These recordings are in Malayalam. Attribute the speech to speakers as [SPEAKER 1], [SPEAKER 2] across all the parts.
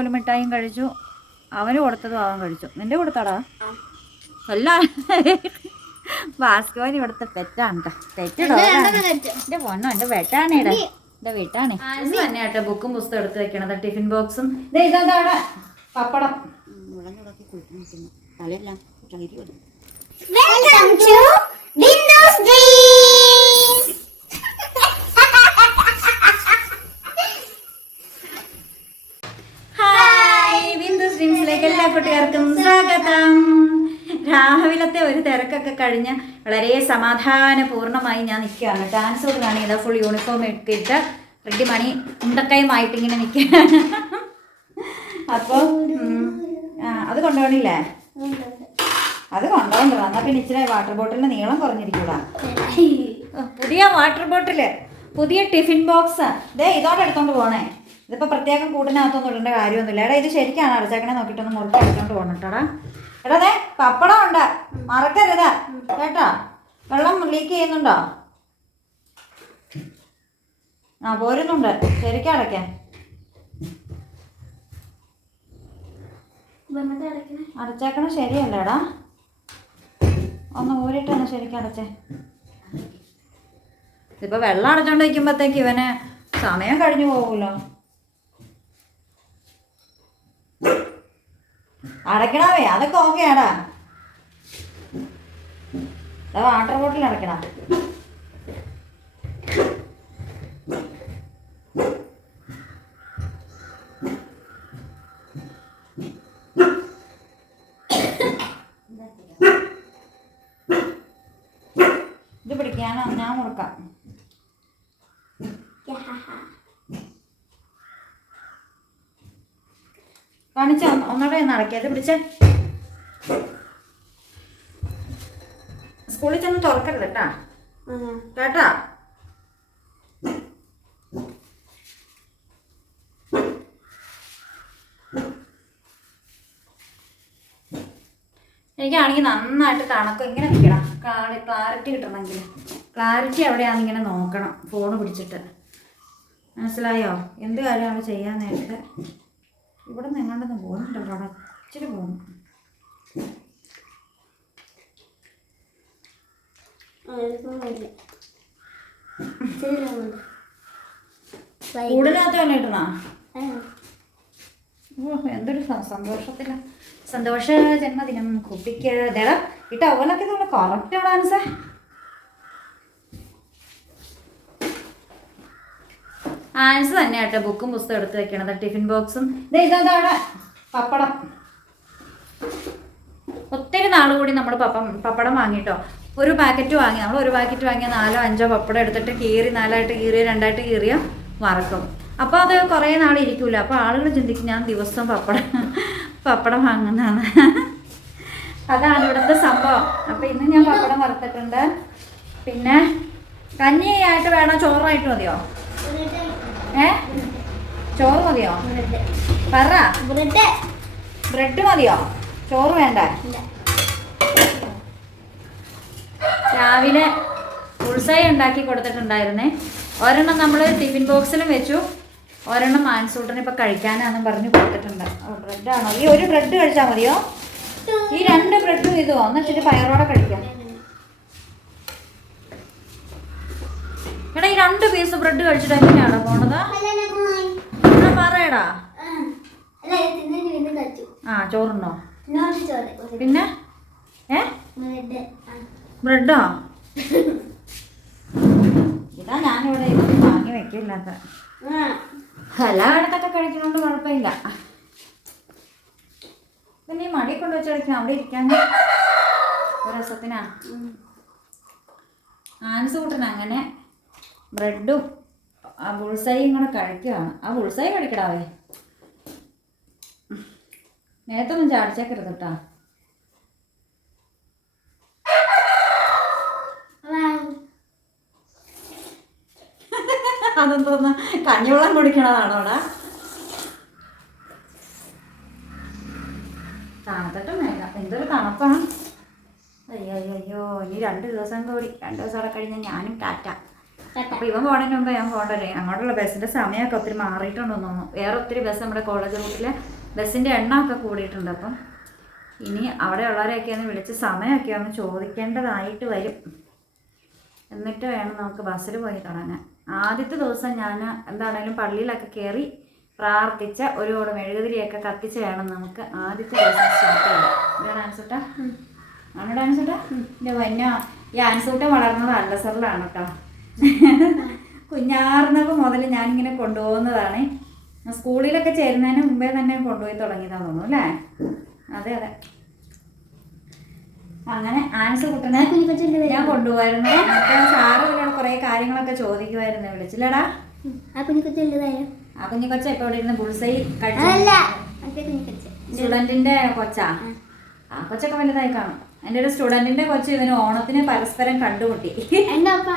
[SPEAKER 1] ഒരു മിഠായും കഴിച്ചു. അവന് കൊടുത്തതും അവൻ കഴിച്ചു. നിന്റെ കൊടുത്താടാ? അല്ല. ബാസ്കോന് ഇവിടുത്തെ പെറ്റാണ് എന്റെ പൊണ്ണോ എന്റെ വെട്ടാണേടാ എന്റെ വീട്ടാണേ. തന്നെയാട്ടെ തന്നെ കേട്ടോ ബുക്കും പുസ്തകം എടുത്ത് വെക്കണത്. ടിഫിൻ ബോക്സും. പപ്പടം. തലയെല്ലാം സ്ട്രീംസിലേക്ക് എല്ലാ കുട്ടികൾക്കും സ്വാഗതം. രാവിലത്തെ ഒരു തിരക്കൊക്കെ കഴിഞ്ഞ് വളരെ സമാധാനപൂർണമായി ഞാൻ നിൽക്കുകയാണ്. ഡാൻസ് കൊടുക്കുകയാണ് ഇതാ ഫുൾ യൂണിഫോം ഇട്ടിട്ട് ഇട്ട് റെഡി മണി ഉണ്ടക്കയുമായിട്ട് ഇങ്ങനെ നിൽക്കുകയാണ്. അപ്പോൾ അത് കൊണ്ടുപോകണില്ലേ അത് കൊണ്ടുപോകണ്ടോ എന്നാൽ പിന്നെ ഇച്ചിരി വാട്ടർ ബോട്ടിലിന്റെ നീളം കുറഞ്ഞിരിക്കൂടാ. പുതിയ വാട്ടർ ബോട്ടിൽ പുതിയ ടിഫിൻ ബോക്സ് ദേ ഇതോടെ എടുത്തോണ്ട് പോണേ. ഇതിപ്പോ പ്രത്യേകം കൂട്ടിനകത്തൊന്നും ഇടേണ്ട കാര്യമൊന്നുമില്ല. എടാ ഇത് ശരിക്കാണ്. അടച്ചേക്കണേ നോക്കിയിട്ടൊന്ന് മുറുക്ക അടിച്ചോണ്ട് പോകണം കേട്ടോടാ എടാ ദേ പപ്പടം ഉണ്ട് മറക്കരുത്. കേട്ടോ? വെള്ളം ലീക്ക് ചെയ്യുന്നുണ്ടോ? ആ പോരുന്നുണ്ട്. ശരിക്കും അടയ്ക്കാൻ അടച്ചേക്കണം ശരിയല്ലേടാ? ഒന്ന് ഊരിട്ടാണ് ശരിക്കും അടച്ചേ. ഇതിപ്പോ വെള്ളം അടച്ചോണ്ട് വയ്ക്കുമ്പോഴത്തേക്ക് ഇവന് സമയം കഴിഞ്ഞു പോകുമല്ലോ അടയ്ക്കണമേ അതൊക്കെ ഓക്കെയാടാ വാട്ടർ ബോട്ടിൽ അടയ്ക്കണം ഇത് പിടിക്കാൻ ഞാൻ മുറുക്കാം. കാണിച്ച ഒന്നോടെ ഒന്ന് പിടിച്ചേ. സ്കൂളിൽ ചെന്ന് തുറക്കരുത് കേട്ടാ. കേട്ടാ? എനിക്കാണെങ്കിൽ നന്നായിട്ട് തണുക്കും ഇങ്ങനെ നിൽക്കണം. ക്ലാരിറ്റി കിട്ടണമെങ്കിൽ. ക്ലാരിറ്റി എവിടെയാണെന്ന് ഇങ്ങനെ നോക്കണം ഫോൺ പിടിച്ചിട്ട്. മനസ്സിലായോ? എന്ത് കാര്യമാണ് ചെയ്യാനായിട്ട് ഇവിടെ നിന്ന് എങ്ങാണ്ടെന്ന് പോകുന്നുണ്ട് അവിടെ ഇച്ചിരി പോകുന്നു. തന്നെ ഓ എന്തൊരു സന്തോഷത്തില. സന്തോഷ ജന്മദിനം കുട്ടിക്ക് ഇട്ട് ഈ ടവലൊക്കെ നമ്മൾ കറക്റ്റ് ആണ് ആൻസേ ആൻസ് തന്നെ കേട്ടോ ബുക്കും പുസ്തകം എടുത്ത് വെക്കണത് ടിഫിൻ ബോക്സും. ഇതാണ് പപ്പടം. ഒത്തിരി നാൾ കൂടി നമ്മൾ പപ്പം പപ്പടം വാങ്ങിട്ടോ. ഒരു പാക്കറ്റ് വാങ്ങി നമ്മൾ ഒരു പാക്കറ്റ് വാങ്ങിയ നാലോ അഞ്ചോ പപ്പടം എടുത്തിട്ട് കീറി നാലായിട്ട് കീറിയ രണ്ടായിട്ട് കീറിയ വറക്കും. അപ്പോൾ അത് കുറേ നാൾ ഇരിക്കില്ല അപ്പോൾ ആളുകൾ ചിന്തിക്കും ഞാൻ ദിവസം പപ്പടം പപ്പടം വാങ്ങുന്നതാണ്. അതാണ് ഇവിടുത്തെ സംഭവം. അപ്പോൾ ഇന്ന് ഞാൻ പപ്പടം വറുത്തിട്ടുണ്ട്. പിന്നെ കഞ്ഞിയായിട്ട് വേണോ ചോറായിട്ട് മതിയോ? ഏ? ചോറ് മതിയോ? പറ. ബ്രെഡ്. മതിയോ? ചോറ് വേണ്ട? രാവിലെ ഉൾസായി ഉണ്ടാക്കി കൊടുത്തിട്ടുണ്ടായിരുന്നേ. ഒരെണ്ണം നമ്മൾ ടിഫിൻ ബോക്സിലും വെച്ചു. ഒരെണ്ണം മാൻസൂട്ടന് ഇപ്പം കഴിക്കാനാണെന്നും പറഞ്ഞ് കൊടുത്തിട്ടുണ്ട്. ബ്രെഡാണോ ഈ ഒരു ബ്രെഡ് കഴിച്ചാൽ മതിയോ? ഈ രണ്ട് ബ്രെഡും ഇതോ. എന്നിട്ട് പയറോടെ കഴിക്കാം. എടാ ഈ രണ്ട് പീസ് ബ്രെഡ് കഴിച്ചിട്ട് എങ്ങനെയാണോ പോണത് പറയടാ. ആ ചോറുണ്ടോ പിന്നെ? ഏ? ബ്രെഡോ? ഇതാ ഞാനിവിടെ വാങ്ങി വെക്കില്ലാത്ത. എല്ലായിടത്തൊക്കെ കഴിക്കുന്നോണ്ട് കുഴപ്പമില്ല. പിന്നെ ഈ മടി കൊണ്ട് വെച്ച് കളിക്കണം അവിടെ ഇരിക്കാൻ ഒരു രസത്തിനാ. ആൻസ് കൂട്ടൻ അങ്ങനെ ബ്രെഡും ആ ബുൾസായി ഇങ്ങനെ കഴിക്കുകയാണ്. ആ ബുൾസൈ കഴിക്കടാവേ. നേരത്തൊന്നും ചാടിച്ചേക്കരുത് കേട്ടാ അതെന്തോന്ന് കഞ്ഞിവെള്ളം കുടിക്കണതാണോ അവിടെ? തണുത്തിട്ട് മേഘം എന്തൊരു തണുപ്പാണ്. അയ്യോ അയ്യോ അയ്യോ ഇനി രണ്ട് ദിവസം കൂടി. രണ്ട് ദിവസം കൂടെ കഴിഞ്ഞാൽ ഞാനും ടാറ്റ. അപ്പൊ ഇവൻ പോണതിന് മുമ്പ് ഞാൻ പോകണ്ടല്ലേ അങ്ങോട്ടുള്ള ബസ്സിന്റെ സമയമൊക്കെ ഒത്തിരി മാറിയിട്ടുണ്ടെന്ന് തോന്നുന്നു. വേറെ ഒത്തിരി ബസ് നമ്മുടെ കോളേജ് റൂട്ടിൽ ബസ്സിന്റെ എണ്ണമൊക്കെ കൂടിയിട്ടുണ്ട്. അപ്പം ഇനി അവിടെ ഉള്ളവരെയൊക്കെ ഒന്ന് വിളിച്ച് സമയമൊക്കെ ഒന്ന് ചോദിക്കേണ്ടതായിട്ട് വരും. എന്നിട്ട് വേണം നമുക്ക് ബസ്സിൽ പോയി തുടങ്ങാൻ. ആദ്യത്തെ ദിവസം ഞാൻ എന്താണേലും പള്ളിയിലൊക്കെ കയറി പ്രാർത്ഥിച്ച ഒരു കൂടെ മെഴുകുതിരിയൊക്കെ കത്തിച്ച് വേണം നമുക്ക് ആദ്യത്തെ ദിവസം സ്റ്റാർട്ട് ചെയ്യാം ഇതാ ഡാൻസൂട്ടാ നമ്മുടെ ഡാൻസൂട്ടാ എന്റെ ഈ ആൻസൂട്ടം വളർന്നത് അല്ലസറിലാണ് കേട്ടോ കുഞ്ഞാർന്നപ്പോൾ മുതൽ ഞാനിങ്ങനെ കൊണ്ടുപോകുന്നതാണ്. സ്കൂളിലൊക്കെ ചേരുന്നതിന് മുമ്പേ തന്നെ കൊണ്ടുപോയി തുടങ്ങിയതാന്ന് തോന്നുന്നു അല്ലേ? അതെ അതെ. അങ്ങനെ ആൻസ് കുട്ടനെ ഞാൻ കൊണ്ടുപോയിരുന്നു. അപ്പൊ സാറ് ഇതിനോട് കുറേ കാര്യങ്ങളൊക്കെ ചോദിക്കുമായിരുന്നു വിളിച്ചില്ലടാ.
[SPEAKER 2] ആ കുഞ്ഞിക്കൊച്ചു വലുതായോ?
[SPEAKER 1] ആ കുഞ്ഞു കൊച്ച ഇപ്പൊ ഇവിടെ ഇരുന്ന് ബുൾസൈ കഴിച്ചു സ്റ്റുഡന്റിന്റെ കൊച്ചാ. ആ കൊച്ചൊക്കെ വലുതായി കാണും. എന്റെ ഒരു സ്റ്റുഡന്റിന്റെ കൊച്ചു ഇവന് ഓണത്തിന് പരസ്പരം കണ്ടുമുട്ടി.
[SPEAKER 2] എന്റെ അപ്പ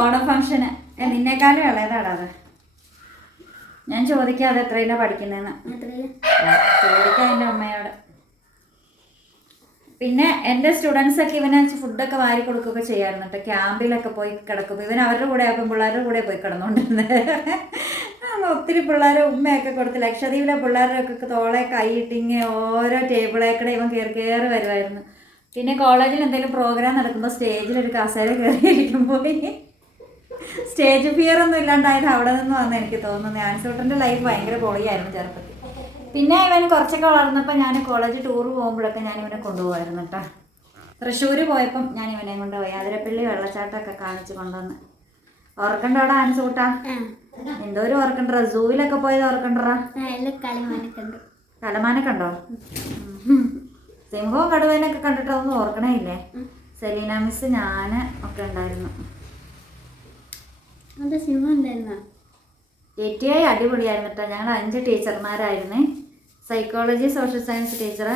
[SPEAKER 1] ഓണം ഫംഗ്ഷന്. നിന്നേക്കാളും ഇളയതാടാ അത്. ഞാൻ ചോദിക്കാതെ എത്രയിലാ പഠിക്കുന്നതെന്ന്? ചോദിക്കാം എന്റെ അമ്മയോട്. പിന്നെ എന്റെ സ്റ്റുഡൻസ് ഒക്കെ ഇവനെ ഫുഡൊക്കെ വാരി കൊടുക്കുകയൊക്കെ ചെയ്യാറുണ്ട്. കേട്ടോ ക്യാമ്പിലൊക്കെ പോയി കിടക്കും ഇവൻ അവരുടെ കൂടെ ആയപ്പോൾ പിള്ളേരുടെ കൂടെ പോയി കിടന്നുകൊണ്ടിരുന്നത് ഒത്തിരി പിള്ളേരെ ഉമ്മയൊക്കെ കൊടുത്ത് ലക്ഷദ്വീപിലെ പിള്ളേരുടെ ഒക്കെ തോളെ കൈയിട്ട് ഇങ്ങനെ ഓരോ ടേബിളേക്കടെ ഇവൻ കയറി കയറി വരുമായിരുന്നു പിന്നെ കോളേജിൽ എന്തെങ്കിലും പ്രോഗ്രാം നടക്കുമ്പോൾ സ്റ്റേജിൽ ഒരു കസേര കയറി ഇരിക്കുമ്പോൾ സ്റ്റേജ് ഫിയർ ഒന്നും ഇല്ലാണ്ടായിട്ട് അവിടെ നിന്ന് വന്ന് എനിക്ക് തോന്നുന്നു. ആൻസൂട്ടന്റെ ലൈഫ് ഭയങ്കര പൊളിയായിരുന്നു ചെറുപ്പത്തിൽ. പിന്നെ ഇവൻ കുറച്ചൊക്കെ വളർന്നപ്പോൾ ഞാൻ കോളേജ് ടൂർ പോകുമ്പോഴൊക്കെ ഞാൻ ഇവനെ കൊണ്ടുപോകായിരുന്നു കേട്ടോ തൃശ്ശൂർ പോയപ്പം ഞാൻ ഇവനെ കൊണ്ടുപോയി. അതിരപ്പള്ളി വെള്ളച്ചാട്ടമൊക്കെ കാണിച്ച് കൊണ്ടുവന്ന്. ഓർക്കണ്ടോടാ ആൻസൂട്ടാ? എന്തോ ഒരു ഓർക്കണ്ട സൂവിലൊക്കെ പോയത് ഓർക്കണ്ടറാ കലമാനക്കണ്ടോ സിംഹവും കടുവേനൊക്കെ കണ്ടിട്ടൊന്നും ഓർക്കണേ ഇല്ലേ സെലീന മിസ് ഞാൻ ഒക്കെ ഉണ്ടായിരുന്നു.
[SPEAKER 2] അത് ഉണ്ടായിരുന്നോ?
[SPEAKER 1] ടി ടി ഐ അടിപൊളിയായിരുന്നു കേട്ടോ ഞങ്ങൾ അഞ്ച് ടീച്ചർമാരായിരുന്നേ psychology social science teacher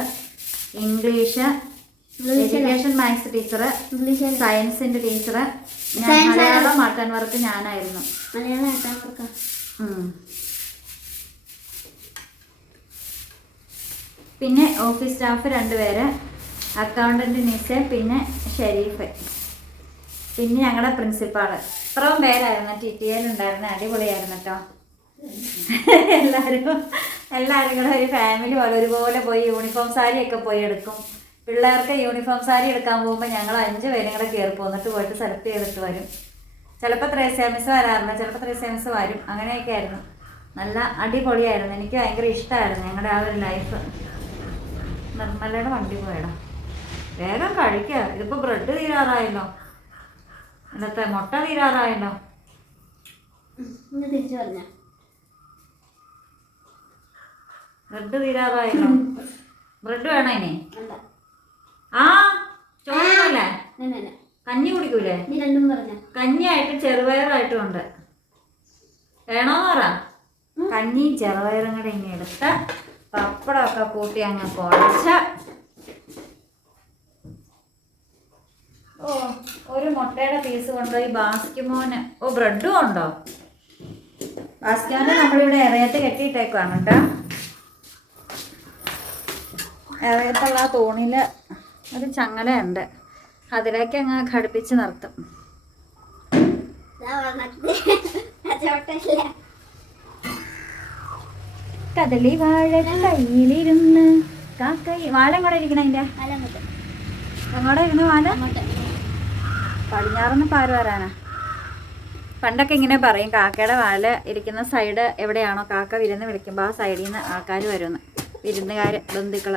[SPEAKER 1] English education maths teacher സയൻസിന്റെ ടീച്ചർ മലയാളം മാറ്റാൻ വർക്ക് ഞാനായിരുന്നു.
[SPEAKER 2] മലയാളം എട്ടാം വർക്കം?
[SPEAKER 1] പിന്നെ ഓഫീസ് സ്റ്റാഫ് രണ്ടുപേര് അക്കൗണ്ടന്റ് നിസ പിന്നെ ഷെരീഫ്. പിന്നെ ഞങ്ങളുടെ പ്രിൻസിപ്പാൾ. ഇത്രയും പേരായിരുന്നു. ടി ടി ഉണ്ടായിരുന്ന. അടിപൊളിയായിരുന്നു കേട്ടോ എല്ലാവരും എല്ലാവരും കൂടെ ഒരു ഫാമിലി പോലെ ഒരുപോലെ പോയി യൂണിഫോം സാരിയൊക്കെ പോയി എടുക്കും. പിള്ളേർക്ക് യൂണിഫോം സാരി എടുക്കാൻ പോകുമ്പോൾ ഞങ്ങൾ അഞ്ച് പേരും കൂടെ കയറി പോന്നിട്ട് പോയിട്ട് സെലക്ട് ചെയ്തിട്ട് വരും. ചിലപ്പോൾ ത്രേസ്യാമിസ് വരാറുണ്ട് ചിലപ്പോൾ ത്രേസ്യാമിസ് വരും. അങ്ങനെയൊക്കെ ആയിരുന്നു. നല്ല അടിപൊളിയായിരുന്നു. എനിക്ക് ഭയങ്കര ഇഷ്ടമായിരുന്നു ഞങ്ങളുടെ ആ ഒരു ലൈഫ് നിർമ്മലയുടെ വണ്ടി പോയടാ. വേഗം കഴിക്കുക ഇതിപ്പോൾ ബ്രെഡ് തീരാറായല്ലോ. ഇന്നത്തെ മുട്ട തീരാറായല്ലോ.
[SPEAKER 2] തിരിച്ചു പറഞ്ഞ
[SPEAKER 1] ബ്രെഡ് തീരാറായല്ലോ. ബ്രെഡ് വേണോ ഇനി? ആ
[SPEAKER 2] അങ്ങനെ
[SPEAKER 1] കഞ്ഞി കുടിക്കൂലേ? കഞ്ഞിയായിട്ടും ചെറുപയറായിട്ടും ഉണ്ട്. വേണോന്ന് പറ? കഞ്ഞിയും ചെറുപയറും കൂടെ ഇങ്ങനെ എടുത്ത് പപ്പടമൊക്കെ കൂട്ടി അങ്ങ് കുഴച്ച. ഓ ഒരു മുട്ടയുടെ പീസ് കൊണ്ടുപോയി ബാസ്കിമോന്. ഓ ബ്രെഡും ഉണ്ടോ? ബാസ്കിമോനെ നമ്മളിവിടെ ഇറയത്ത് കെട്ടിയിട്ടേക്കാണ് കേട്ടോ. ഇറയത്തുള്ള ആ തൂണിൽ ഒരു ചങ്ങലയുണ്ട്. അതിലേക്ക് അങ്ങ് ഘടിപ്പിച്ച് നിർത്തും.
[SPEAKER 2] ചോട്ടല്ല
[SPEAKER 1] കദളി വാഴ കയ്യിലിരുന്ന്. കാക്കൈ വാല എങ്ങോടെ ഇരിക്കണ അതിന്റെ? അങ്ങോട്ട് ഇരുന്ന് വാല പടിഞ്ഞാറൊന്ന് പാര് വരാനാ. പണ്ടൊക്കെ ഇങ്ങനെ പറയും കാക്കയുടെ വാല ഇരിക്കുന്ന സൈഡ് എവിടെയാണോ കാക്ക വിരുന്ന് വിളിക്കുമ്പോൾ ആ സൈഡിൽ നിന്ന് ആൾക്കാർ വരുമെന്ന് വിരുന്നുകാർ ബന്ധുക്കൾ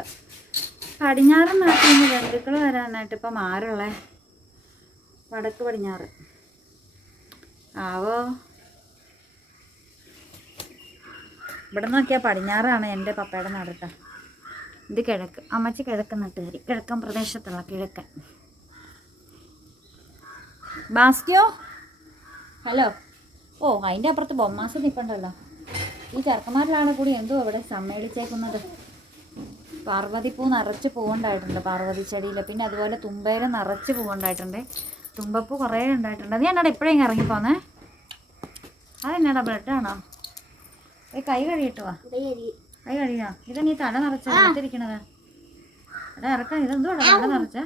[SPEAKER 1] പടിഞ്ഞാറൻ നാട്ടിൽ നിന്ന് ബന്ധുക്കൾ വരാനായിട്ട് ഇപ്പം മാറുള്ളേ. വടക്ക് പടിഞ്ഞാറ്. ആവോ? ഇവിടെ നോക്കിയാൽ പടിഞ്ഞാറാണ് എന്റെ പപ്പയുടെ നടത്ത ഇത് കിഴക്ക് അമ്മച്ചി കിഴക്കൻ നാട്ടുകാരി കിഴക്കൻ പ്രദേശത്തുള്ള കിഴക്കൻ. ബാസ്റ്റിയോ ഹലോ. ഓ അതിന്റെ അപ്പുറത്ത് ബൊമ്മാസ് നിൽപ്പുണ്ടല്ലോ ഈ ചെറുക്കന്മാരിലാണ് കൂടി എന്തോ അവിടെ സമ്മേളിച്ചേക്കുന്നത്. പാർവതിപ്പൂ നിറച്ച് പൂവുണ്ടായിട്ടുണ്ട് പാർവതി ചെടിയിൽ. പിന്നെ അതുപോലെ തുമ്പേര നിറച്ച് പൂവുണ്ടായിട്ടുണ്ട്. തുമ്പപ്പൂ കുറേ ഉണ്ടായിട്ടുണ്ട്. അത് ഞാനാണ് എപ്പോഴെങ്കിലും ഇറങ്ങി പോന്നേ അതെന്നാടാ ബ്ലഡാണോ? ഏ കൈ കഴുകിയിട്ട് വാ. കൈ കഴുകിയോ. ഇത് നീ തല നിറച്ച എടുത്തിരിക്കണത് എടാ ഇറക്കാം. ഇതെന്തുവാടാ തല നിറച്ച?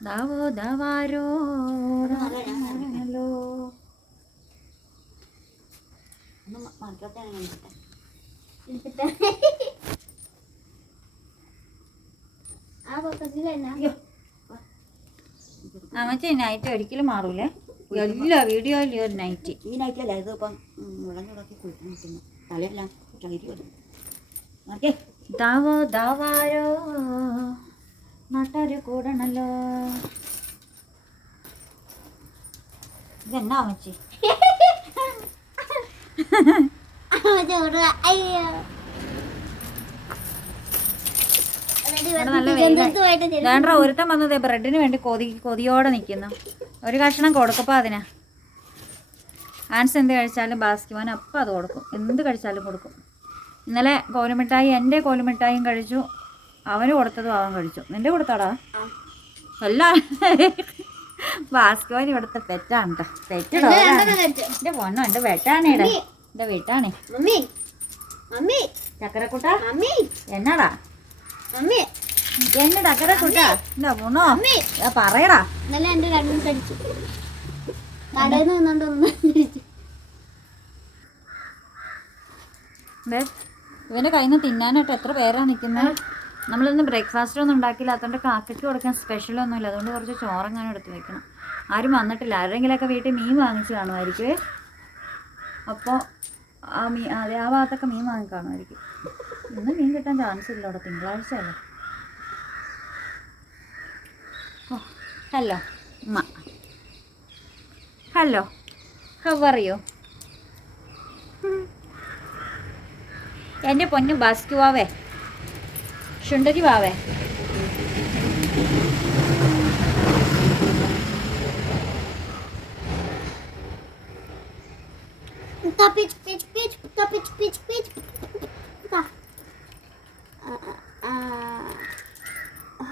[SPEAKER 1] ദാവോ ദാവാരോ ഹലോ അമ്മച്ചി നൈറ്റ് ഒരിക്കലും മാറൂലേ? എല്ലാ വീഡിയോയിലും ഒരു നൈറ്റ്
[SPEAKER 3] ഈ നൈറ്റല്ല ഇത് ഇപ്പം മുളഞ്ഞുടക്കി കുളിക്കാൻ നിൽക്കുന്നു. തലയെല്ലാം ചകിരി
[SPEAKER 1] ദാവോ ദാവാരോ നാട്ടാര് കൂടണല്ലോ. ഇതെന്നാ മച്ചി നല്ല. വേണ്ട ഒരുത്തം വന്നത് ബ്രെഡിന് വേണ്ടി കൊതി കൊതിയോടെ നിൽക്കുന്നു ഒരു കഷ്ണം കൊടുക്കപ്പോൾ അതിനാ. ആൻസ് എന്ത് കഴിച്ചാലും ബാസ്കിമാൻ അപ്പം അത് കൊടുക്കും. എന്ത് കഴിച്ചാലും കൊടുക്കും. ഇന്നലെ കോലുമിഠായി എന്റെ കോലുമിഠായും കഴിച്ചു. അവന് കൊടുത്തതും അവൻ കഴിച്ചു. നിന്റെ കൊടുത്താടാ? എല്ലാം ബാസ്കിമാൻ ഇവിടുത്തെ പെറ്റാണ് കേട്ടോ പെറ്റിടോ എന്റെ പൊണ്ണോ എന്റെ വെട്ടാണേടാ എന്റെ വീട്ടാണേ. ചക്കരക്കുട്ട?
[SPEAKER 2] മമ്മി.
[SPEAKER 1] എന്നാടാ പറയടാ.
[SPEAKER 2] ഇന്നലെ എന്റെ രണ്ടും കടിച്ചു. കടയിൽ നിന്ന് നിന്നോണ്ട് ഒന്ന് കടിച്ചു.
[SPEAKER 1] ഇവന്റെ കയ്യിൽ നിന്ന് തിന്നാനായിട്ട് എത്ര പേരാണ് നിൽക്കുന്നത് നമ്മളിന്ന് ബ്രേക്ക്ഫാസ്റ്റ് ഒന്നും ഉണ്ടാക്കില്ല അതുകൊണ്ട് കാക്കയ്ക്ക് കൊടുക്കാൻ സ്പെഷ്യൽ ഒന്നുമില്ല. അതുകൊണ്ട് കുറച്ച് ചോറെങ്ങാനും എടുത്ത് വെക്കണം. ആരും വന്നിട്ടില്ല. ആരെങ്കിലുമൊക്കെ വീട്ടിൽ മീൻ വാങ്ങിച്ച് കാണുമായിരിക്കുമേ അപ്പോൾ ആ മീ അതെ ആ ഭാഗത്തൊക്കെ മീൻ വാങ്ങി കാണുമായിരിക്കും. ഇന്ന് മീൻ കിട്ടാൻ ചാൻസ് ഇല്ല. അവിടെ തിങ്കളാഴ്ച അല്ലേ ഓ ഹലോ ഉമ്മ ഹലോ ഹൗ അറിയോ എന്റെ പൊന്നു ബാസ്കു വാവേ. ശുണ്ടരി വാവേ.
[SPEAKER 2] Pitch, pitch, pitch, pitch, pitch, pitch,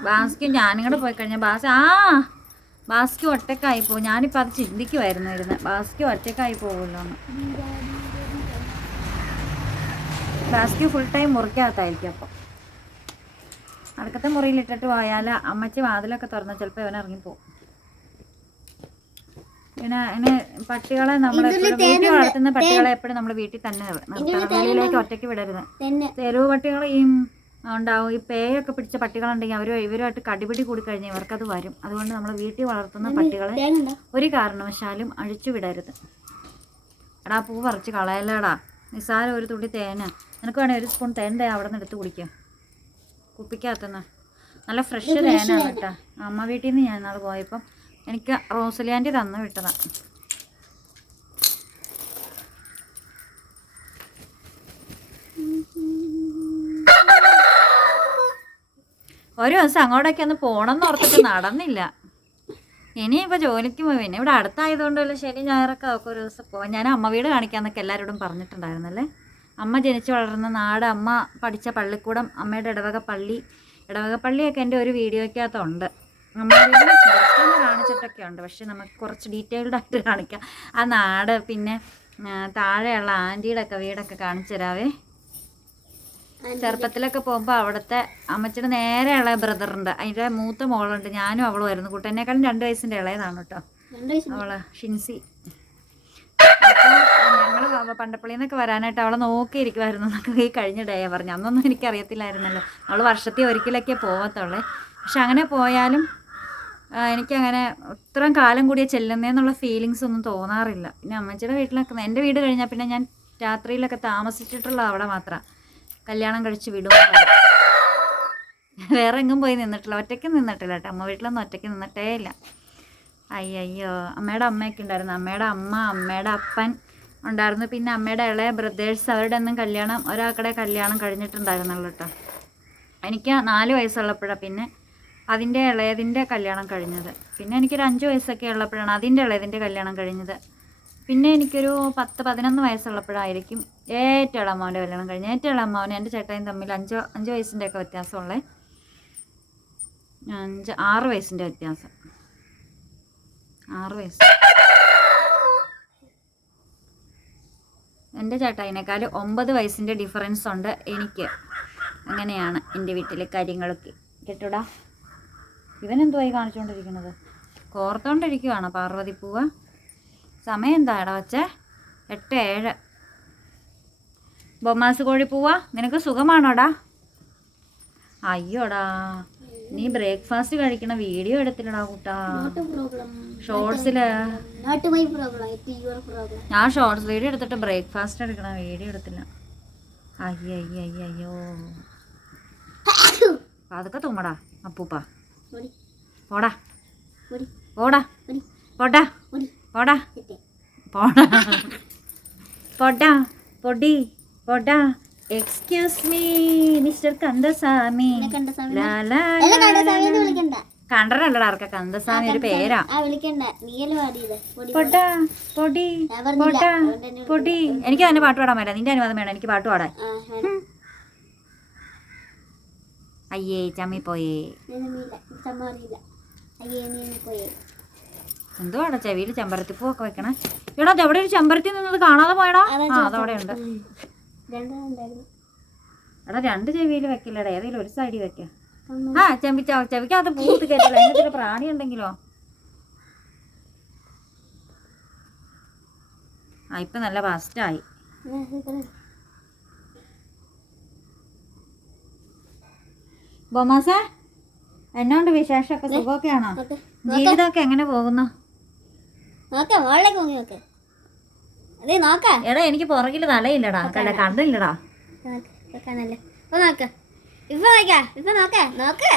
[SPEAKER 1] ബാസ്കി ഞാനും കൂടെ പോയി കഴിഞ്ഞാൽ ബാസ് ആ ബാസ്കി ഒറ്റക്കായി പോകും ഞാനിപ്പോൾ അത് ചിന്തിക്കുമായിരുന്നു ഇരുന്ന്. ബാസ്കി ഒറ്റക്കായി പോകുമല്ലോ എന്ന് ബാസ്കി ഫുൾ ടൈം മുറിക്കകത്തായിരിക്കും അപ്പോൾ അടുക്കത്തെ മുറിയിലിട്ടിട്ട് പോയാൽ അമ്മച്ചി വാതിലൊക്കെ തുറന്നാൽ ചിലപ്പോൾ ഇവൻ ഇറങ്ങിപ്പോവും പിന്നെ അതിന് പട്ടികളെ നമ്മൾ വീട്ടിൽ വളർത്തുന്ന പട്ടികളെ എപ്പോഴും നമ്മൾ വീട്ടിൽ തന്നെ നിർത്തണം വെളിയിലേക്ക് ഒറ്റയ്ക്ക് വിടരുത്. തെരുവ് പട്ടികളെയും ഉണ്ടാവും ഈ പേയൊക്കെ പിടിച്ച പട്ടികളുണ്ടെങ്കിൽ അവർ ഇവരുമായിട്ട് കടിപിടി കൂടി കഴിഞ്ഞാൽ ഇവർക്കത് വരും. അതുകൊണ്ട് നമ്മൾ വീട്ടിൽ വളർത്തുന്ന പട്ടികളെ ഒരു കാരണവശാലും അഴിച്ചു വിടരുത്. എടാ പൂ പറിച്ച് കളയല്ലേടാ. നിസ്സാരം ഒരു തുള്ളി തേന. നിനക്ക് വേണേൽ ഒരു സ്പൂൺ തേൻ തേ അവിടെ നിന്ന് എടുത്ത് കുടിക്കാം. കുപ്പിക്കകത്തുനിന്ന്. നല്ല ഫ്രഷ് തേനാണ് കേട്ടോ. അമ്മ വീട്ടിൽ നിന്ന് ഞാൻ നാളെ പോയപ്പം എനിക്ക് റോസലിയാന്റെ തന്നു വിട്ടതാ. ഒരു ദിവസം അങ്ങോട്ടൊക്കെ ഒന്ന് പോകണമെന്ന് ഓർത്തിട്ട് നടന്നില്ല. ഇനിയിപ്പോൾ ജോലിക്ക് പോയി. പിന്നെ ഇവിടെ അടുത്തായതുകൊണ്ടല്ലോ ശനി ഞായറൊക്കെ ഒക്കെ ഒരു ദിവസം പോവാം. ഞാൻ അമ്മ വീട് കാണിക്കാമെന്നൊക്കെ എല്ലാവരോടും പറഞ്ഞിട്ടുണ്ടായിരുന്നല്ലേ? അമ്മ ജനിച്ചു വളർന്ന നാട് അമ്മ പഠിച്ച പള്ളിക്കൂടം അമ്മയുടെ ഇടവക പള്ളി ഇടവക പള്ളിയൊക്കെ എന്റെ ഒരു വീഡിയോയ്ക്കകത്തുണ്ട്. അമ്മ കാണിച്ചിട്ടൊക്കെ ഉണ്ട്. പക്ഷെ നമുക്ക് കുറച്ച് ഡീറ്റെയിൽഡ് ആയിട്ട് കാണിക്കാം. ആ നാട് പിന്നെ താഴെയുള്ള ആന്റിയുടെ ഒക്കെ വീടൊക്കെ കാണിച്ചു തരാവേ. ചെറുപ്പത്തിലൊക്കെ പോകുമ്പോൾ അവിടുത്തെ അമ്മച്ചിയുടെ ഇളയ ബ്രദറുണ്ട് അതിന്റെ മൂത്ത മോളുണ്ട്. ഞാനും അവളും ആയിരുന്നു. കൂട്ടനേക്കാളും രണ്ട് വയസ്സിന്റെ ഇളയതാണ് കേട്ടോ. അവൾ ഷിൻസി. ഞങ്ങൾ പണ്ടപ്പള്ളിയിൽ നിന്നൊക്കെ വരാനായിട്ട് അവളെ നോക്കിയിരിക്കുമായിരുന്നു എന്നൊക്കെ ഈ കഴിഞ്ഞ ഡേ പറഞ്ഞു. അന്നൊന്നും എനിക്കറിയത്തില്ലായിരുന്നല്ലോ. അവൾ വർഷത്തിൽ ഒരിക്കലൊക്കെ പോകത്തുള്ളേ. പക്ഷെ അങ്ങനെ പോയാലും എനിക്കങ്ങനെ ഇത്രയും കാലം കൂടിയ ചെല്ലുന്നേന്നുള്ള ഫീലിങ്സ് ഒന്നും തോന്നാറില്ല. പിന്നെ അമ്മച്ചിയുടെ വീട്ടിലൊക്കെ എന്റെ വീട് കഴിഞ്ഞാൽ പിന്നെ ഞാൻ രാത്രിയിലൊക്കെ താമസിച്ചിട്ടുള്ള അവിടെ മാത്രമാണ് കല്യാണം കഴിച്ച് വിടും വേറെ എങ്ങും പോയി നിന്നിട്ടില്ല. ഒറ്റയ്ക്ക് നിന്നിട്ടില്ല കേട്ടോ. അമ്മ വീട്ടിലൊന്നും ഒറ്റയ്ക്ക് നിന്നിട്ടേ ഇല്ല. അയ്യോ അമ്മയുടെ അമ്മയൊക്കെ ഉണ്ടായിരുന്നു. അമ്മയുടെ അമ്മ അമ്മയുടെ അപ്പൻ ഉണ്ടായിരുന്നു. പിന്നെ അമ്മയുടെ ഇളയ ബ്രദേഴ്സ് അവരുടെ ഒന്നും കല്യാണം ഒരാൾക്കടെ കല്യാണം കഴിഞ്ഞിട്ടുണ്ടായിരുന്നുള്ളൂ കേട്ടോ. എനിക്ക് നാല് വയസ്സുള്ളപ്പോഴാണ് പിന്നെ അതിന്റെ ഇളയതിന്റെ കല്യാണം കഴിഞ്ഞത്. പിന്നെ എനിക്കൊരു അഞ്ച് വയസ്സൊക്കെ ഉള്ളപ്പോഴാണ് അതിന്റെ ഇളയതിന്റെ കല്യാണം കഴിഞ്ഞത്. പിന്നെ എനിക്കൊരു പത്ത് പതിനൊന്ന് വയസ്സുള്ളപ്പോഴായിരിക്കും ഏറ്റവും ഇളമാവന്റെ കല്യാണം കഴിഞ്ഞ് ഏറ്റവും ഇളമാവനും എന്റെ ചേട്ടായും തമ്മിൽ അഞ്ചോ അഞ്ച് വയസ്സിന്റെ ഒക്കെ വ്യത്യാസമുള്ളേ. അഞ്ച് ആറ് വയസ്സിന്റെ വ്യത്യാസം. ആറ് വയസ്സ്. എന്റെ ചേട്ടായിനേക്കാൾ ഒമ്പത് വയസ്സിന്റെ ഡിഫറൻസ് ഉണ്ട് എനിക്ക്. അങ്ങനെയാണ് എന്റെ വീട്ടിലെ കാര്യങ്ങളൊക്കെ. കേട്ടോടാ. ഇവനെന്തുവായി കാണിച്ചുകൊണ്ടിരിക്കുന്നത്? കോർത്തോണ്ടിരിക്കുവാണോ? പാർവതി പൂവ സമയം എന്താ എടാ വച്ചേ? എട്ട് ഏഴ്. ബൊമാസ് കോഴി പോവാ? നിനക്ക് സുഖമാണോടാ? അയ്യോടാ നീ ബ്രേക്ക്ഫാസ്റ്റ് കഴിക്കണ വീഡിയോ എടുത്തില്ലടാ കൂട്ടാ.
[SPEAKER 2] ഷോർട്സിൽ
[SPEAKER 1] ഞാൻ ഷോർട്സ് വീഡിയോ എടുത്തിട്ട് ബ്രേക്ക്ഫാസ്റ്റ് എടുക്കണ വീഡിയോ എടുത്തില്ല. അയ്യോ അയ്യോ അയ്യോ അയ്യോ അതൊക്കെ തുമ്മടാ അപ്പൂപ്പ
[SPEAKER 2] ഓടാ. ഓടാ.
[SPEAKER 1] പോടാ
[SPEAKER 2] ഓടി.
[SPEAKER 1] പോടാ. പോടാ. പോടാ പൊടാ. പൊടി എക്സ്ക്യൂസ് മീ മിസ്റ്റർ കന്ദസ്വാമി
[SPEAKER 2] എന്നെ കണ്ട സമയം
[SPEAKER 1] ലാ, ലാ,
[SPEAKER 2] എന്നെ കണ്ട
[SPEAKER 1] ലാ,
[SPEAKER 2] സമയം
[SPEAKER 1] ലാ.
[SPEAKER 2] വിളിക്കണ്ട.
[SPEAKER 1] കണ്ടറല്ലടാ ആർക്ക കന്ദസ്വാമി ഒരു പേരാ. പൊടാ പൊടി. എനിക്ക് തന്നെ പാട്ട് പാടാൻ പറ്റാ നിന്റെ അനുവാദം വേണം. എനിക്ക് പാട്ട് പാടാൻ. അയ്യേ ചമ്മി പോയേ
[SPEAKER 2] അയ്യേ നീ പോയേ.
[SPEAKER 1] എന്തുവാടാ ചെവിയിൽ ചെമ്പരത്തി ഒക്കെ വെക്കണേ? എടാ എവിടെ ഒരു ചെമ്പരത്തി നിന്നത് കാണാതെ പോയടാ. ആ. അതവിടെ ഉണ്ട്. എടാ രണ്ട് ചെവിയിൽ വെക്കില്ലടാ. ഏതെങ്കിലും ഒരു സൈഡിൽ വെക്ക. ആ ചെമ്പി ചവ- ചെവിക്കകത്ത് പൂത്ത് കയറ്റില്ല അതിനകത്തൊരു പ്രാണി ഉണ്ടെങ്കിലോ? ആ ഇപ്പൊ നല്ല ഫാസ്റ്റായി. ബൊമാസ എന്നോണ്ട് വിശേഷമൊക്കെ? സുഖമൊക്കെയാണോ ജീവിതമൊക്കെ എങ്ങനെ പോകുന്നു?
[SPEAKER 2] നോക്ക് മോളിലേക്ക് നോക്കി നോക്ക്. അതെ നോക്ക.
[SPEAKER 1] എടാ എനിക്ക് പുറകിൽ തലയില്ലടാ. കണ്ട കണ്ടില്ലടാ
[SPEAKER 2] നോക്കാനല്ലേ ഇപ്പൊ നോക്ക്. ഇപ്പൊ നോക്ക ഇപ്പൊ നോക്ക. നോക്ക്.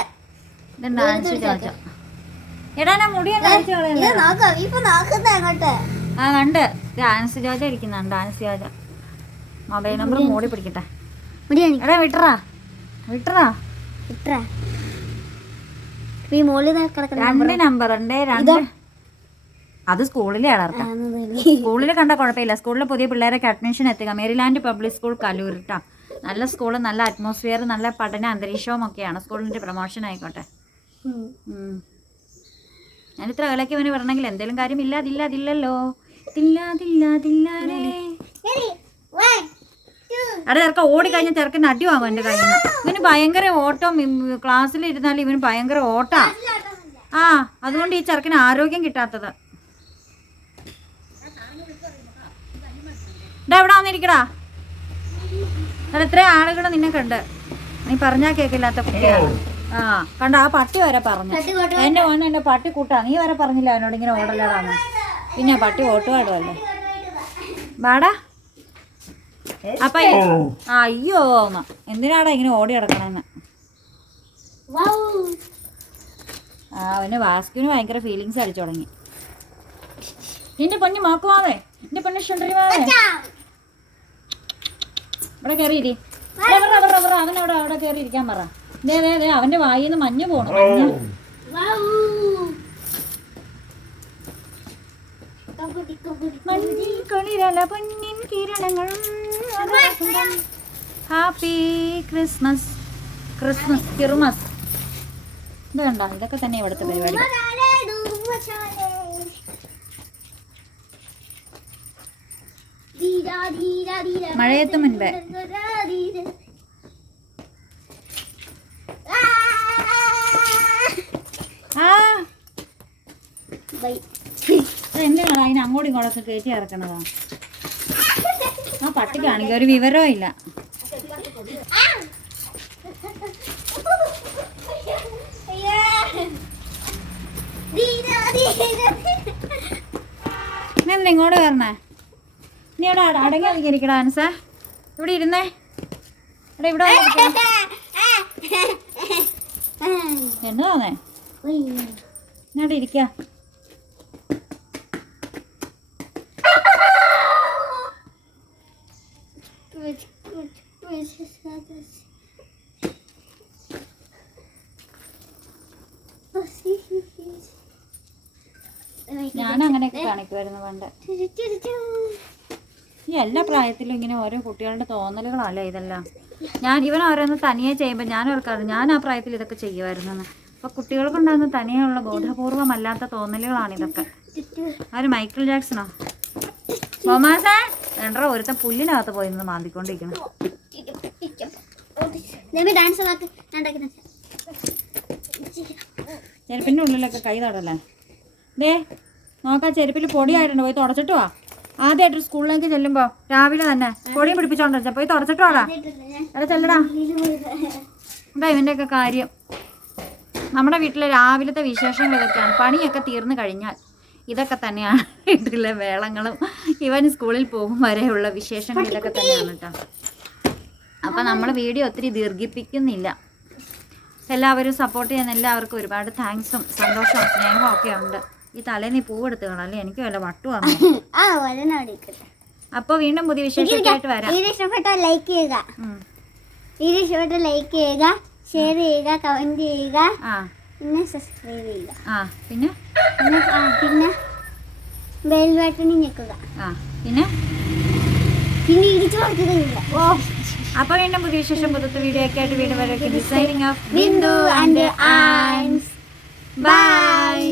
[SPEAKER 1] എടാ ഞാൻ മുടിയൊക്കെ അഴിച്ച്
[SPEAKER 2] ഇത്
[SPEAKER 1] കളയല്ലേ
[SPEAKER 2] നോക്ക്. ഇപ്പൊ നോക്കുന്ന അങ്ങോട്ട്.
[SPEAKER 1] ആ കണ്ട്. ജോജ ഇരിക്കുന്നുണ്ട് ഡാൻസ് ജോജ മൊബൈൽ നമ്പർ മൂടി പിടിക്കട്ടെ. എടാ വിട്ടറാ വിട്ടറാ
[SPEAKER 2] ഇത്ര ഈ കിടക്കുന്ന
[SPEAKER 1] രണ്ട് നമ്പർ ഉണ്ട് രണ്ട് അത് സ്കൂളിലെ അളർത്താം സ്കൂളിൽ കണ്ട കുഴപ്പമില്ല സ്കൂളിലെ പുതിയ പിള്ളേരൊക്കെ അഡ്മിഷൻ എത്തുക മേരിലാൻഡ് പബ്ലിക് സ്കൂൾ കലൂർ ട്ടാ. നല്ല സ്കൂൾ നല്ല അറ്റ്മോസ്ഫിയർ നല്ല പഠന അന്തരീക്ഷവും ഒക്കെയാണ് സ്കൂളിന്റെ പ്രൊമോഷൻ ആയിക്കോട്ടെ. ഞാൻ ഇത്ര വിലക്ക് ഇവന് പറഞ്ഞെങ്കിൽ എന്തെങ്കിലും കാര്യം ഇല്ല അതില്ല അതില്ലല്ലോ. ഇതില്ല അതില്ല അതില്ലാലേ അവിടെ ചെറുക്ക ഓടി കഴിഞ്ഞാൽ ചെറുക്കന് അടി വാങ്ങും എന്റെ കയ്യിൽ നിന്ന്. ഇവന് ഭയങ്കര ഓട്ടം ക്ലാസ്സിൽ ഇരുന്നാൽ ഇവന് ഭയങ്കര ഓട്ടാ. ആ അതുകൊണ്ട് ഈ ചെറുക്കന് ആരോഗ്യം കിട്ടാത്തത്. ഇടാ എവിടെ വന്നിരിക്കടാ. ഇത്രയും ആളുകൾ നിന്നെ കണ്ട്. നീ പറഞ്ഞാ കേക്കില്ലാത്ത കുട്ടിയാണ്. ആ കണ്ട ആ പട്ടി വരെ പറഞ്ഞു. എന്റെ മോൻ എന്റെ പട്ടി കൂട്ടാ. നീ വരെ പറഞ്ഞില്ല അവനോട് ഇങ്ങനെ ഓടലടാന്ന്. പിന്നെ പട്ടി ഓട്ടുപാടുമല്ലേ വാടാ. അപ്പ അയ്യോ. എന്തിനാടാ ഇങ്ങനെ ഓടി കിടക്കണെന്ന് ആ അവന് വാസ്കുവിന് ഭയങ്കര ഫീലിങ്സ് അടിച്ചു തുടങ്ങി. നിന്റെ പൊന്നു മാക്കുവാവേ. നിന്റെ പൊന്നു ഷണ്ടറിവാവേ ഇവിടെ കയറിയിരി അവൻ അവിടെ അവിടെ കയറി ഇരിക്കാൻ പറ. ദേ ദേ ദേ അവന്റെ വായിൽ നിന്ന് മഞ്ഞ് പോണു മഞ്ഞ്. മഞ്ഞിൽ കൊളിരല പൊന്നിൻ കിരണങ്ങൾ. ഹാപ്പി ക്രിസ്മസ് ക്രിസ്മസ് കിറുമസ് ഇത് കണ്ടോ? ഇതൊക്കെ തന്നെ ഇവിടുത്തെ പരിപാടി. മഴയത്ത് മുൻപേ. ആ. എന്തിനാണ് അതിന് അങ്ങോട്ടും ഇങ്ങോട്ടൊക്കെ കയറ്റി ഇറക്കണതാ. ആ പട്ടിക്കാണെങ്കിൽ ഒരു വിവരവും ഇല്ല. ഇങ്ങോട്ട് വരണേ? നീ ഇവിടെ അട- അടങ്ങി അനസ ഇവിടെ ഇരുന്നേ. എടാ ഇവിടെ. എന്നതാന്നേ ഞാൻ ഇരിക്ക. ഞാൻ അങ്ങനെയൊക്കെ കാണിക്കുമായിരുന്നു പണ്ട് ഈ എല്ലാ പ്രായത്തിലും ഇങ്ങനെ ഓരോ കുട്ടികളുടെ തോന്നലുകളല്ലേ ഇതെല്ലാം? ഞാൻ ഇവൻ ഓരോന്ന് തനിയെ ചെയ്യുമ്പോൾ ഞാൻ ഓർക്കാറ് ഞാൻ ആ പ്രായത്തിൽ ഇതൊക്കെ ചെയ്യുമായിരുന്നു അപ്പോൾ കുട്ടികൾക്കുണ്ടാകുന്ന തനിയെയുള്ള ബോധപൂർവമല്ലാത്ത തോന്നലുകളാണ് ഇതൊക്കെ. ആര് മൈക്കിൾ ജാക്സണോ? ബൊമാസേ രണ്ടര ഒരുത്തൻ പുല്ലിനകത്ത് പോയി നിന്ന് മാന്തിക്കൊണ്ടിരിക്കണം ചെരുപ്പിന്റെ ഉള്ളിലൊക്കെ കൈ തൊടല്ലേ? ദേ നോക്കാം ചെരുപ്പിൽ പൊടിയായിട്ടുണ്ട്. പോയി തുടച്ചിട്ട് വാ. ആദ്യമായിട്ട് സ്കൂളിലേക്ക് ചെല്ലുമ്പോ രാവിലെ തന്നെ കൊടിയും പിടിപ്പിച്ചോണ്ടോ പോയി തുറച്ചിട്ടോടാ എടാ ചെല്ലടാ. എന്താ ഇവന്റെയൊക്കെ കാര്യം. നമ്മുടെ വീട്ടിലെ രാവിലത്തെ വിശേഷങ്ങൾ ഇതൊക്കെയാണ്. പണിയൊക്കെ തീർന്നു കഴിഞ്ഞാൽ ഇതൊക്കെ തന്നെയാണ് വീട്ടിലെ വേളങ്ങളും. ഇവൻ സ്കൂളിൽ പോകും വരെയുള്ള വിശേഷങ്ങൾ ഇതൊക്കെ തന്നെയാണ് കേട്ടോ. അപ്പം നമ്മൾ വീഡിയോ ഒത്തിരി ദീർഘിപ്പിക്കുന്നില്ല. എല്ലാവരും സപ്പോർട്ട് ചെയ്യുന്ന എല്ലാവർക്കും ഒരുപാട് താങ്ക്സും സന്തോഷവും സ്നേഹവും ഒക്കെ ഉണ്ട്. ഈ തലേന്ന് പൂവെടുത്ത് കാണാല്ലേ? എനിക്ക് വല്ല വട്ടുവാണ്
[SPEAKER 2] ആ ഒരെണ്ണം എടുക്കട്ടെ.
[SPEAKER 1] അപ്പോൾ വീണ്ടും പുതിയ വിശേഷമായിട്ട് വരാം.
[SPEAKER 2] വീഡിയോ ഇഷ്ടപ്പെട്ടോ ലൈക്ക് ചെയ്യുക. വീഡിയോ ലൈക്ക് ചെയ്യുക ഷെയർ ചെയ്യുക കമന്റ് ചെയ്യുക പിന്നെ സബ്സ്ക്രൈബ് ചെയ്യുക.
[SPEAKER 1] ആ പിന്നെ?
[SPEAKER 2] പിന്നെ ആ പിന്നെ ബെൽ ബട്ടണിൽ ഞെക്കുക.
[SPEAKER 1] ആ പിന്നെ?
[SPEAKER 2] പിന്നെ ഇടിച്ചു കൊടുക്കുകയില്ല
[SPEAKER 1] ഓ. അപ്പോൾ വീണ്ടും പുതിയ വിശേഷം പുതുത്ത വീഡിയോ ഒക്കെ ആയിട്ട് വീണ്ടും വരെ. ഡിസൈനിങ് ഓഫ്
[SPEAKER 2] ബിന്ദു ആൻഡ് ആൻസ്
[SPEAKER 1] ബൈ